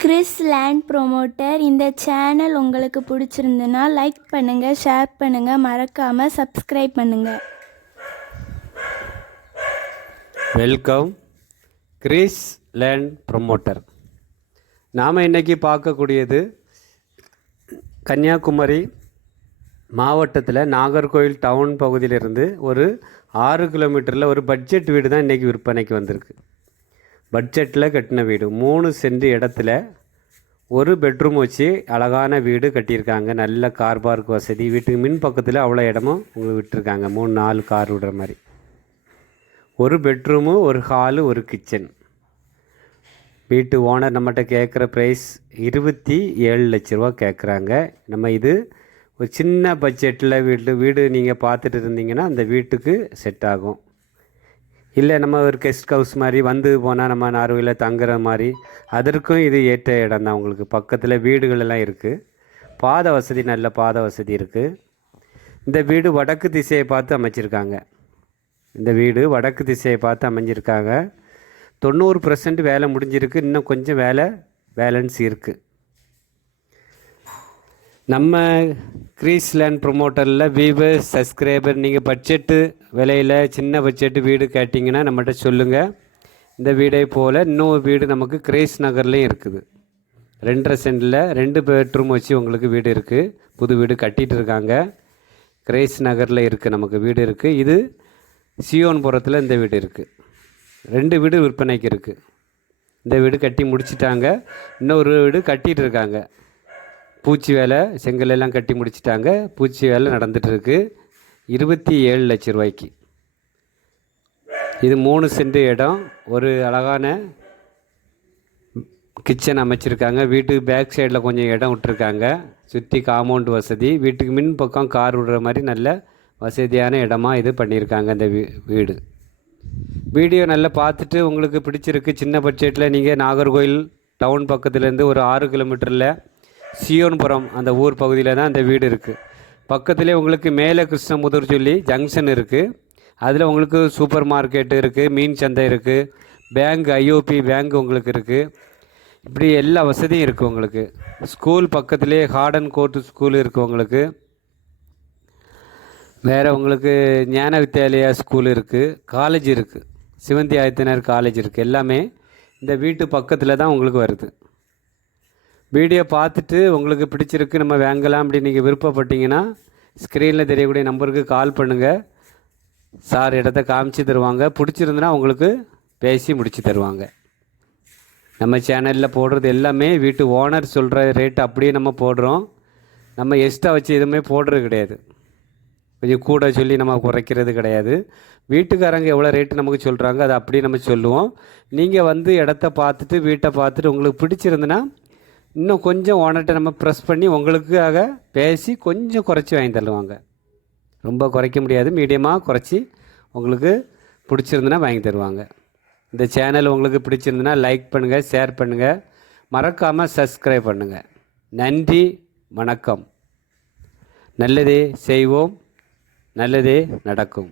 Chris land promoter இந்த channel உங்களுக்கு பிடிச்சிருந்துன்னா லைக் பண்ணுங்கள் ஷேர் பண்ணுங்கள் மறக்காமல் சப்ஸ்கிரைப் பண்ணுங்கள் வெல்கம் கிறிஸ் லேண்ட் ப்ரொமோட்டர் நாம் இன்றைக்கி பார்க்கக்கூடியது கன்னியாகுமரி மாவட்டத்தில் நாகர்கோவில் டவுன் பகுதியிலிருந்து ஒரு ஆறு கிலோமீட்டரில் ஒரு பட்ஜெட் வீடு தான் இன்றைக்கி விற்பனைக்கு வந்திருக்கு. பட்ஜெட்டில் கட்டின வீடு. மூணு சென்ட் இடத்துல ஒரு பெட்ரூம் வச்சு அழகான வீடு கட்டியிருக்காங்க. நல்ல கார் பார்க் வசதி. வீட்டுக்கு மின் பக்கத்தில் அவ்வளோ இடமும் உங்களுக்கு விட்டுருக்காங்க. மூணு நாலு கார் விடுற மாதிரி. ஒரு பெட்ரூமு ஒரு ஹாலு ஒரு கிச்சன் வீட்டு ஓனர் நம்மகிட்ட கேட்குற ப்ரைஸ் இருபத்தி ஏழு லட்ச ரூபா கேட்குறாங்க நம்ம இது ஒரு சின்ன பட்ஜெட்டில் வீட்டு வீடு நீங்கள் பார்த்துட்டு இருந்தீங்கன்னா அந்த வீட்டுக்கு செட் ஆகும். இல்லை நம்ம ஒரு கெஸ்ட் ஹவுஸ் மாதிரி வந்து போனால் நம்ம நார்வேயில் தங்குற மாதிரி அதற்கும் இது ஏற்ற இடம் தான் உங்களுக்கு. பக்கத்தில் வீடுகளெல்லாம் இருக்குது பாத வசதி நல்ல பாத வசதி இருக்குது இந்த வீடு வடக்கு திசையை பார்த்து அமைச்சிருக்காங்க. இந்த வீடு வடக்கு திசையை பார்த்து அமைஞ்சிருக்காங்க. தொண்ணூறு பர்சன்ட் வேலை முடிஞ்சிருக்கு. இன்னும் கொஞ்சம் வேலை பேலன்ஸ் இருக்குது நம்ம கிரீஸ்லேண்ட் ப்ரொமோட்டரில் வீவு சப்ஸ்கிரைபர் நீங்கள் பட்ஜெட்டு விலையில் சின்ன பட்ஜெட்டு வீடு கேட்டிங்கன்னா நம்மகிட்ட சொல்லுங்கள் இந்த வீடை போல் இன்னொரு வீடு நமக்கு கிரேஸ் நகர்லேயும் இருக்குது. ரெண்டரை சென்டில் ரெண்டு பெட்ரூம் வச்சு உங்களுக்கு வீடு இருக்குது புது வீடு கட்டிகிட்டு இருக்காங்க. கிரேஸ் நகரில் இருக்குது நமக்கு வீடு இருக்குது இது சியோன்புரத்தில் இந்த வீடு இருக்குது ரெண்டு வீடு விற்பனைக்கு இருக்குது இந்த வீடு கட்டி முடிச்சிட்டாங்க. இன்னொரு வீடு கட்டிகிட்டு இருக்காங்க. பூச்சி வேலை செங்கல் எல்லாம் கட்டி முடிச்சிட்டாங்க. பூச்சி வேலை நடந்துட்டு இருக்கு இருபத்தி ஏழு லட்ச ரூபாய்க்கு. இது மூணு சென்ட் இடம். ஒரு அழகான கிச்சன் அமைச்சிருக்காங்க. வீட்டுக்கு பேக் சைடில் கொஞ்சம் இடம் விட்டுருக்காங்க. சுற்றி காம்பவுண்ட் வசதி. வீட்டுக்கு மின் பக்கம் கார் விடுற மாதிரி நல்ல வசதியான இடமா இது பண்ணியிருக்காங்க இந்த வீ வீடு. வீடியோ நல்லா பார்த்துட்டு உங்களுக்கு பிடிச்சிருக்கு. சின்ன பட்ஜெட்டில் நீங்கள் நாகர்கோயில் டவுன் பக்கத்துலேருந்து ஒரு ஆறு கிலோமீட்டரில் சியோன்புரம் அந்த ஊர் பகுதியில் தான் அந்த வீடு இருக்குது பக்கத்துலேயே உங்களுக்கு மேலே கிருஷ்ணமுதூர் சொல்லி ஜங்ஷன் இருக்குது அதில் உங்களுக்கு சூப்பர் மார்க்கெட் இருக்குது மீன் சந்தை இருக்குது பேங்க் ஐஓபி பேங்க் உங்களுக்கு இருக்குது இப்படி எல்லா வசதியும் இருக்குது உங்களுக்கு. ஸ்கூல் பக்கத்துலேயே ஹார்டன் கோர்ட் ஸ்கூல் இருக்குது உங்களுக்கு. வேறு உங்களுக்கு ஞான வித்யாலயா ஸ்கூல் இருக்குது காலேஜ் இருக்குது சிவந்தி ஆயத்தினர் காலேஜ் இருக்குது எல்லாமே இந்த வீட்டு பக்கத்தில் தான் உங்களுக்கு வருது. வீடியோ பார்த்துட்டு உங்களுக்கு பிடிச்சிருக்கு நம்ம வாங்கலாம் அப்படின்னு நீங்கள் விருப்பப்பட்டீங்கன்னா ஸ்க்ரீனில் தெரியக்கூடிய நம்பருக்கு கால் பண்ணுங்கள் சார் இடத்த காமிச்சு தருவாங்க. பிடிச்சிருந்துன்னா உங்களுக்கு பேசி முடித்து தருவாங்க. நம்ம சேனலில் போடுறது எல்லாமே வீட்டு ஓனர் சொல்கிற ரேட் அப்படியே நம்ம போடுறோம். நம்ம எக்ஸ்ட்ரா வச்சு எதுவுமே போடுறது கிடையாது. கொஞ்சம் கூட சொல்லி நம்ம குறைக்கிறது கிடையாது. வீட்டுக்காரங்க எவ்வளோ ரேட்டு நமக்கு சொல்கிறாங்க அதை அப்படியே நம்ம சொல்லுவோம். நீங்கள் வந்து இடத்த பார்த்துட்டு வீட்டை பார்த்துட்டு உங்களுக்கு பிடிச்சிருந்துன்னா இன்னும் கொஞ்சம் ஓனர்கிட்ட நம்ம ப்ரெஸ் பண்ணி உங்களுக்காக பேசி கொஞ்சம் குறைச்சி வாங்கி தருவாங்க ரொம்ப குறைக்க முடியாது மீடியமாக குறைச்சி உங்களுக்கு பிடிச்சிருந்துன்னா வாங்கி தருவாங்க. இந்த சேனல் உங்களுக்கு பிடிச்சிருந்துன்னா லைக் பண்ணுங்கள் ஷேர் பண்ணுங்கள் மறக்காமல் சப்ஸ்கிரைப் பண்ணுங்கள் நன்றி வணக்கம். நல்லதே செய்வோம் நல்லதே நடக்கும்.